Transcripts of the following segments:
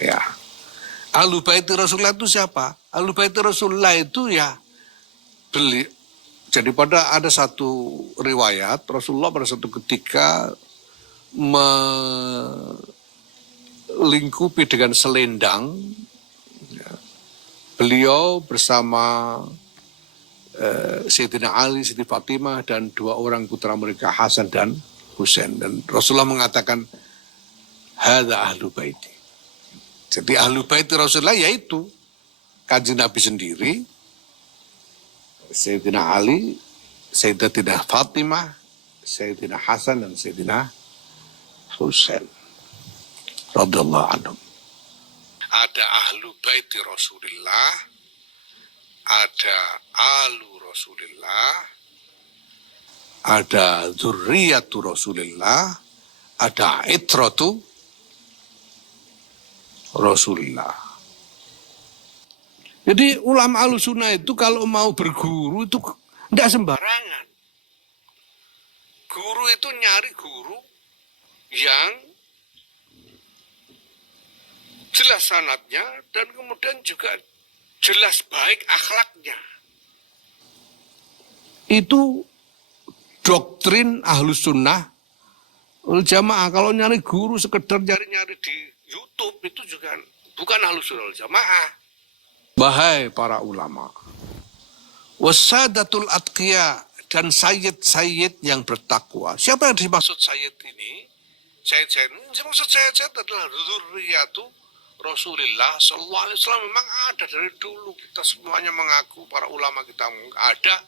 Ya. Ahlu baiti Rasulullah itu siapa? Ahlu baiti Rasulullah itu ya jadi pada ada satu riwayat Rasulullah pada satu ketika melingkupi dengan selendang ya, beliau bersama Sayyidina Ali, Siti Fatimah dan dua orang putra mereka Hasan dan Husain, dan Rasulullah mengatakan hadza ahlu baiti. Jadi ahlu baiti Rasulullah yaitu Kanjeng Nabi sendiri, Sayyidina Ali, Sayyidatina Fatimah, Sayyidina Hasan dan Sayyidina Husain radhiyallahu anhum. Ada ahlu baiti Rasulullah, ada alu Rasulullah, ada dzurriyyatu Rasulullah, ada itratu Rasulullah. Jadi ulama Ahlussunnah itu kalau mau berguru itu tidak sembarangan. Guru itu nyari guru yang jelas sanadnya dan kemudian juga jelas baik akhlaknya. Itu doktrin Ahlussunnah wal Jamaah. Kalau nyari guru sekedar nyari-nyari di YouTube itu juga bukan Ahlussunnah wal Jamaah. Bahai para ulama. Wasadatul atqiya, dan sayyid-sayyid yang bertakwa. Siapa yang dimaksud sayyid ini? Sayyid-sayyid ini dimaksud sayyid-sayyid adalah dzurriyyatu Rasulullah sallallahu alaihi wasallam. Memang ada dari dulu, kita semuanya mengaku, para ulama kita ada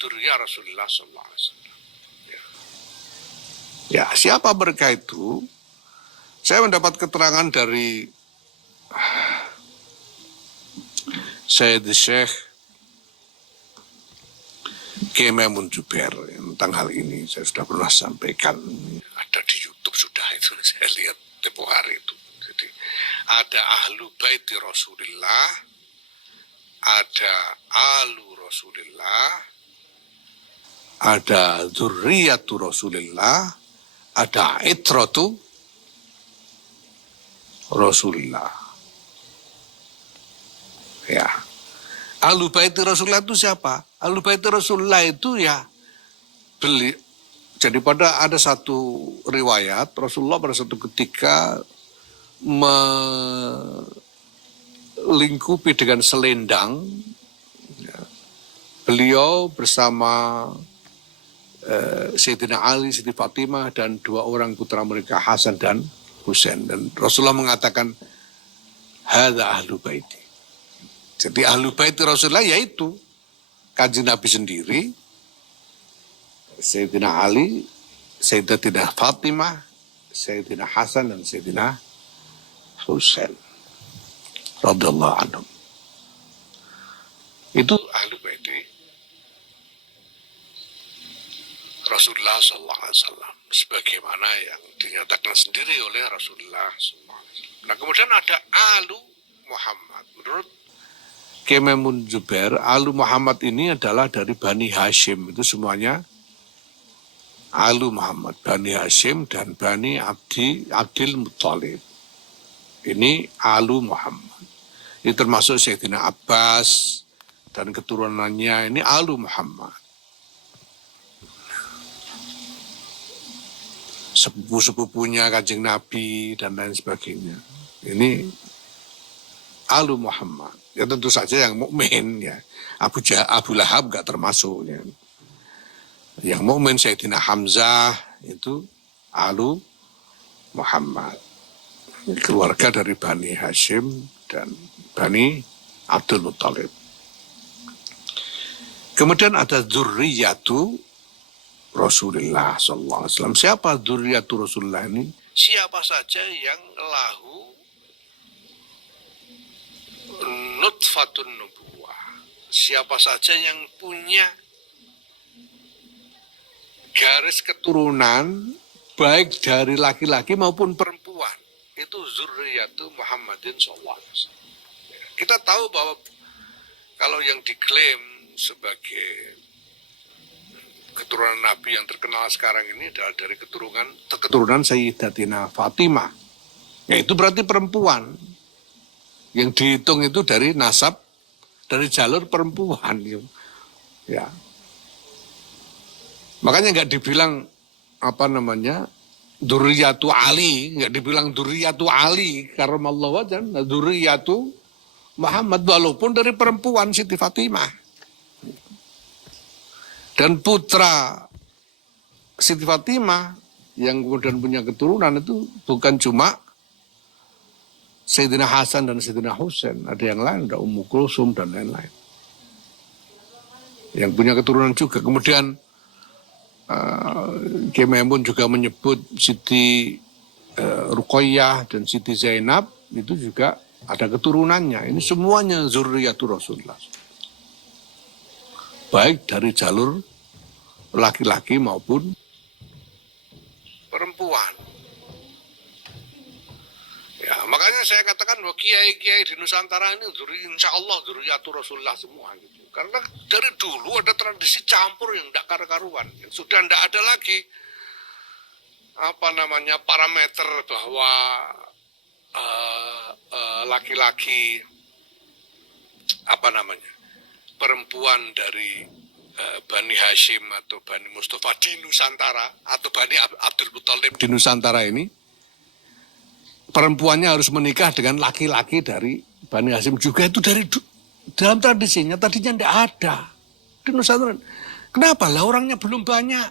dzurriyyah Rasulullah sallallahu alaihi wasallam. Ya, siapa mereka itu? Saya mendapat keterangan dari Sayyid Syekh Kiai Maimun Zubair tentang hal ini. Saya sudah pernah sampaikan, ada di YouTube sudah itu, saya lihat tempo hari itu. Jadi ada ahlu baiti Rasulullah, ada alu Rasulullah, ada dzurriyyatu Rasulullah, ada itratu Rasulullah. Ya. Ahlu baiti Rasulullah itu siapa? Ahlu baiti Rasulullah itu ya jadi pada ada satu riwayat Rasulullah pada satu ketika melingkupi dengan selendang ya, beliau bersama Sayyidina Ali, Siti Fatimah dan dua orang putra mereka Hasan dan Husain, dan Rasulullah mengatakan hadza ahlu baiti. Jadi ahlu baiti Rasulullah yaitu Kanjeng Nabi sendiri, Sayyidina Ali, Sayyidatina Fatimah, Sayyidina Hasan dan Sayyidina Husain radhiyallahu anhum. Itu ahlu baiti Rasulullah sallallahu alaihi wasallam sebagaimana yang dinyatakan sendiri oleh Rasulullah sallallahu alaihi wasallam. Nah, kemudian ada alu Muhammad. Menurut Kiai Maimun Zubair, alu Muhammad ini adalah dari Bani Hashim. Itu semuanya alu Muhammad, Bani Hashim dan Bani Abdil Muttalib. Ini alu Muhammad. Ini termasuk Sayyidina Abbas dan keturunannya, ini alu Muhammad. Sepupu-sepupunya Kanjeng Nabi dan lain sebagainya. Ini alu Muhammad. Ya tentu saja yang mukmin ya. Abu Lahab gak termasuk ya. Yang mukmin Sayyidina Hamzah itu alu Muhammad. Keluarga dari Bani Hashim dan Bani Abdul Muttalib. Kemudian ada dzurriyyatu Rasulullah sallallahu alaihi wasallam. Siapa dzurriyyatu Rasulullah ini? Siapa saja yang lahu nutfatun nubuwah. Siapa saja yang punya garis keturunan baik dari laki-laki maupun perempuan, itu dzurriyyatu Muhammadin sallallahu alaihi wasallam. Kita tahu bahwa kalau yang diklaim sebagai keturunan Nabi yang terkenal sekarang ini adalah dari keturunan Sayyidatina Fatimah. Ya, itu berarti perempuan. Yang dihitung itu dari nasab, dari jalur perempuan. Ya. Makanya nggak dibilang Dzurriyyatu Ali, nggak dibilang Dzurriyyatu Ali, karramallahu wajhan, Dzurriyyatu Muhammad, walaupun dari perempuan Siti Fatimah. Dan putra Siti Fatimah yang kemudian punya keturunan itu bukan cuma Sayyidina Hasan dan Sayyidina Husain, ada yang lain, ada Ummu Kulsum dan lain-lain. Yang punya keturunan juga. Kemudian Kiai Maimun juga menyebut Siti Ruqayyah dan Siti Zainab itu juga ada keturunannya. Ini semuanya Dzurriyyatur Rasulullah. Baik dari jalur laki-laki maupun perempuan. Ya, makanya saya katakan bahwa kiai-kiai di Nusantara ini insya Allah Dzurriyyatur Rasulullah semua gitu. Karena dari dulu ada tradisi campur yang tidak karu-karuan. Sudah tidak ada lagi parameter bahwa laki-laki perempuan dari Bani Hashim atau Bani Mustafa di Nusantara atau Bani Abdul Muthalib di Nusantara ini, perempuannya harus menikah dengan laki-laki dari Bani Hashim juga. Itu dari dalam tradisinya tadinya tidak ada di Nusantara. Kenapa lah, orangnya belum banyak.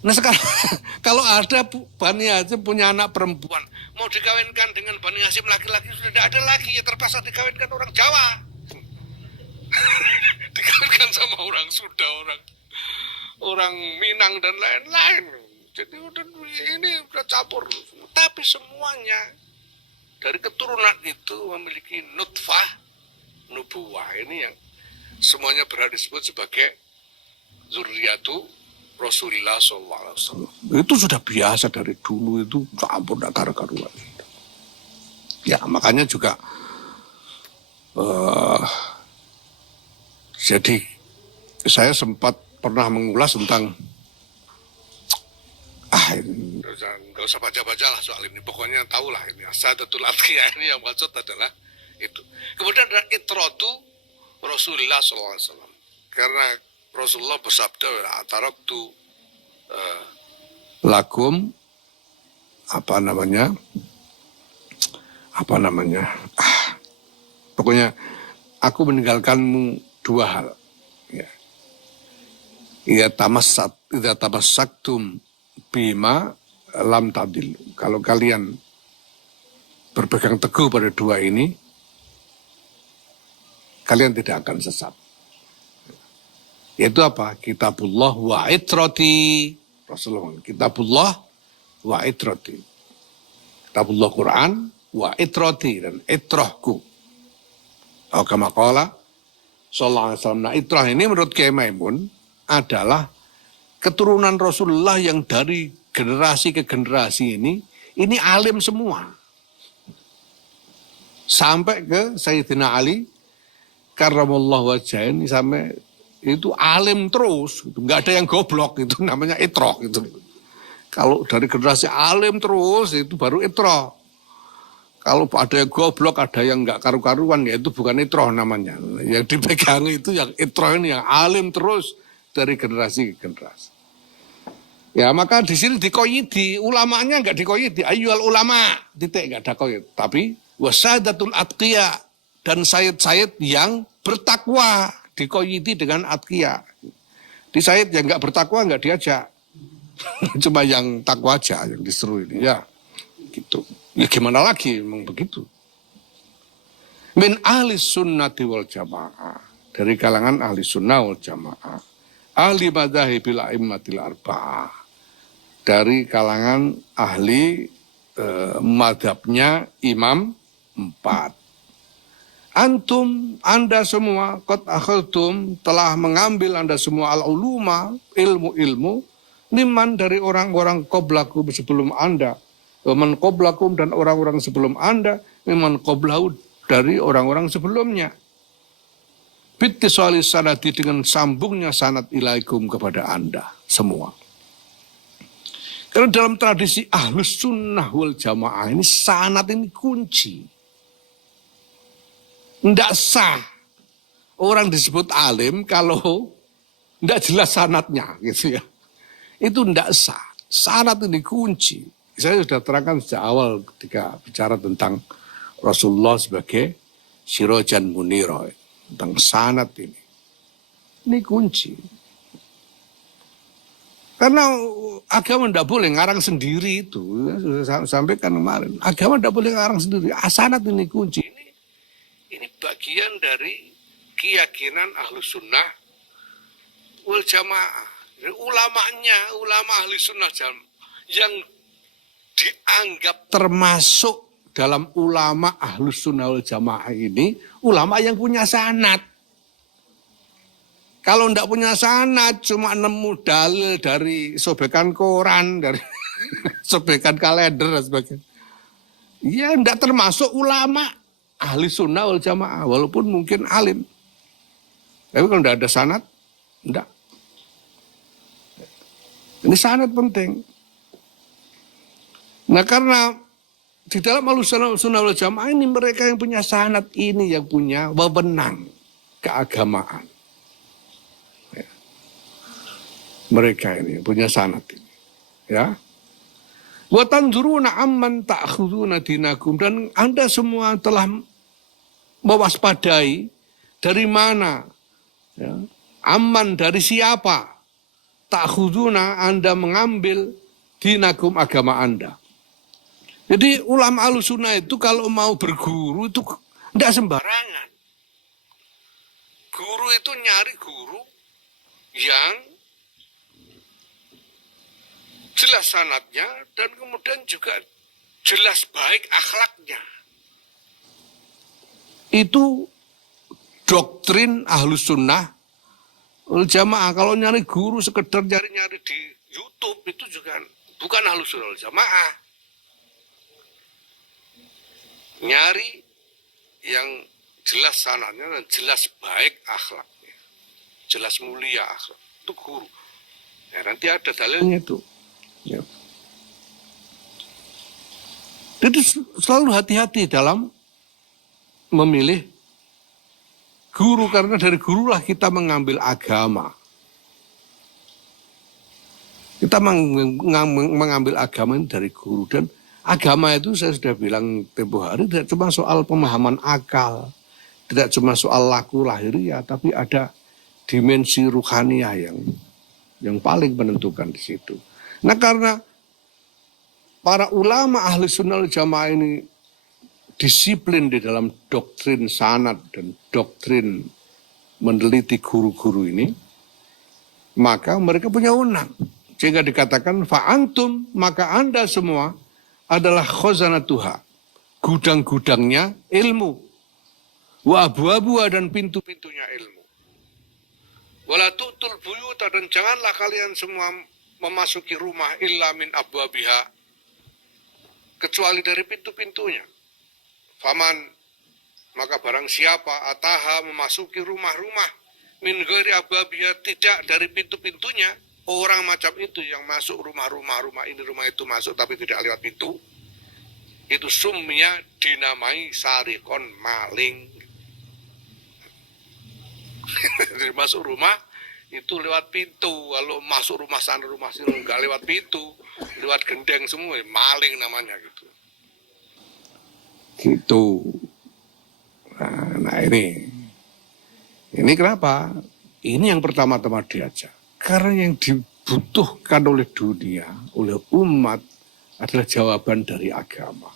Nah sekarang kalau ada Bani Hashim punya anak perempuan, mau dikawinkan dengan Bani Hashim laki-laki sudah tidak ada lagi, ya terpaksa dikawinkan orang Jawa. Dikawinkan sama orang Sunda, orang Minang dan lain-lain. Jadi ini udah campur. Tapi semuanya dari keturunan itu memiliki nutfah nubuwah. Ini yang semuanya berada disebut sebagai Dzurriyyatu Rasulullah SAW. Itu sudah biasa dari dulu, itu campur karu-karuan. Ya makanya juga jadi saya sempat pernah mengulas tentang nggak usah baca-baca lah soal ini, pokoknya tahulah ini Sadatul Atqiyah ini yang maksud adalah itu. Kemudian ada itratu Rasulullah SAW, karena Rasulullah bersabda ataraktu lakum pokoknya aku meninggalkanmu dua hal, ya. Idza tamassaktum bima lam tadil. Kalau kalian berpegang teguh pada dua ini, kalian tidak akan sesat. Yaitu apa? Kitabullah wa itrati. Rasulullah, Kitabullah wa itrati. Kitabullah Quran wa itrati, dan itrahku. Kama qala sallallahu alaihi wasallam. Nah, itrah ini menurut Kiai Maimun adalah keturunan Rasulullah yang dari generasi ke generasi ini alim semua. Sampai ke Sayyidina Ali karramallahu wajhah, ini sampai itu alim terus, nggak ada yang goblok, itu namanya itroh gitu. Kalau dari generasi alim terus itu baru itroh. Kalau ada yang goblok, ada yang nggak karu-karuan, ya itu bukan itroh namanya. Yang dipegang itu yang itroh ini, yang alim terus dari generasi ke generasi. Ya maka di sini dikoyidi, ulamanya nggak dikoyidi, ayyuhal ulama, titik, nggak ada koyid. Tapi wasadatul atqiya, dan sayyid-sayyid yang bertakwa, dikoyidi dengan atqiya. Di sayyid yang nggak bertakwa nggak diajak, cuma yang takwa aja yang disuruh ini, ya gitu. Ya gimana lagi, memang begitu. Min ahli sunnati wal jamaah, dari kalangan ahli sunnah wal jamaah, ahli madhahibil a'immatil arba'ah, dari kalangan ahli madhabnya imam 4. Antum, anda semua, qad akhadtum, telah mengambil anda semua al-uluma, ilmu-ilmu, niman dari orang-orang qoblakum sebelum anda, man qoblakum, dan orang-orang sebelum anda, niman qoblahu, dari orang-orang sebelumnya. Bittisali sanadi, dengan sambungnya sanad ilaikum kepada anda semua. Karena dalam tradisi ahlus sunnah wal jamaah ini sanad ini kunci. Tidak sah orang disebut alim kalau tidak jelas sanadnya gitu ya. Itu tidak sah. Sanad ini kunci. Saya sudah terangkan sejak awal ketika bicara tentang Rasulullah sebagai Sirajan Munira, tentang sanad ini. Ini kunci. Karena agama tidak boleh ngarang sendiri itu. Sudah saya sampaikan kemarin. Agama tidak boleh ngarang sendiri. Sanad ini kunci. Ini bagian dari keyakinan Ahlus Sunnah wal Jamaah. Ulama Ahlus Sunnah yang dianggap termasuk dalam ulama Ahlus Sunnah wal Jamaah ini, ulama yang punya sanad. Kalau tidak punya sanad, cuma nemu dalil dari sobekan koran, dari sobekan kalender dan sebagainya. Ya tidak termasuk ulama ahli sunnah wal jamaah, walaupun mungkin alim. Tapi kalau tidak ada sanad, tidak. Ini sanad penting. Nah karena di dalam ahli sunnah wal jamaah ini mereka yang punya sanad ini yang punya wewenang keagamaan. Mereka ini punya sanad ini. Ya. Wa tanzuruna amman ta'khuduna dinakum, dan Anda semua telah mewaspadai dari mana, ya, amman dari siapa, ta'khuduna Anda mengambil dinakum agama Anda. Jadi ulama Ahlussunnah itu kalau mau berguru itu tidak sembarangan. Guru itu nyari guru yang jelas sanadnya dan kemudian juga jelas baik akhlaknya. Itu doktrin Ahlus Sunnah wal Jamaah. Kalau nyari guru sekedar nyari-nyari di YouTube itu juga bukan Ahlus Sunnah wal Jamaah. Nyari yang jelas sanadnya dan jelas baik akhlaknya, jelas mulia akhlak, itu guru. Ya, nanti ada dalilnya itu. Ya. Jadi selalu hati-hati dalam memilih guru, karena dari gurulah kita mengambil agama. Kita mengambil agama dari guru, dan agama itu saya sudah bilang tempo hari tidak cuma soal pemahaman akal, tidak cuma soal laku lahiriah, tapi ada dimensi ruhaniah yang paling menentukan di situ. Nah karena para ulama ahli sunnah wal jamaah ini disiplin di dalam doktrin sanad dan doktrin meneliti guru-guru ini, maka mereka punya wewenang. Sehingga dikatakan fa'antum, maka Anda semua adalah khazanatuha, gudang-gudangnya ilmu, wa abu-abuha dan pintu-pintunya ilmu. Wala tu'tul buyuta, dan janganlah kalian semua memasuki rumah illa min abwabiha, kecuali dari pintu-pintunya. Faman, maka barang siapa ataha memasuki rumah-rumah min ghairi abwabiha, tidak dari pintu-pintunya, orang macam itu yang masuk rumah ini rumah itu masuk tapi tidak lewat pintu, itu sumnya dinamai sarikon, maling. Jadi masuk rumah itu lewat pintu, kalau masuk rumah sana rumah sini nggak lewat pintu, lewat gendeng semua, maling namanya gitu. Gitu. Nah ini kenapa? Ini yang pertama-tama diajak. Karena yang dibutuhkan oleh dunia, oleh umat adalah jawaban dari agama.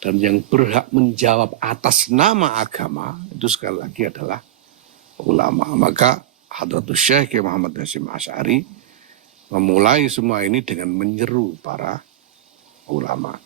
Dan yang berhak menjawab atas nama agama itu sekali lagi adalah ulama. Maka Hadratus Syekh Muhammad Hasyim Asy'ari memulai semua ini dengan menyeru para ulama.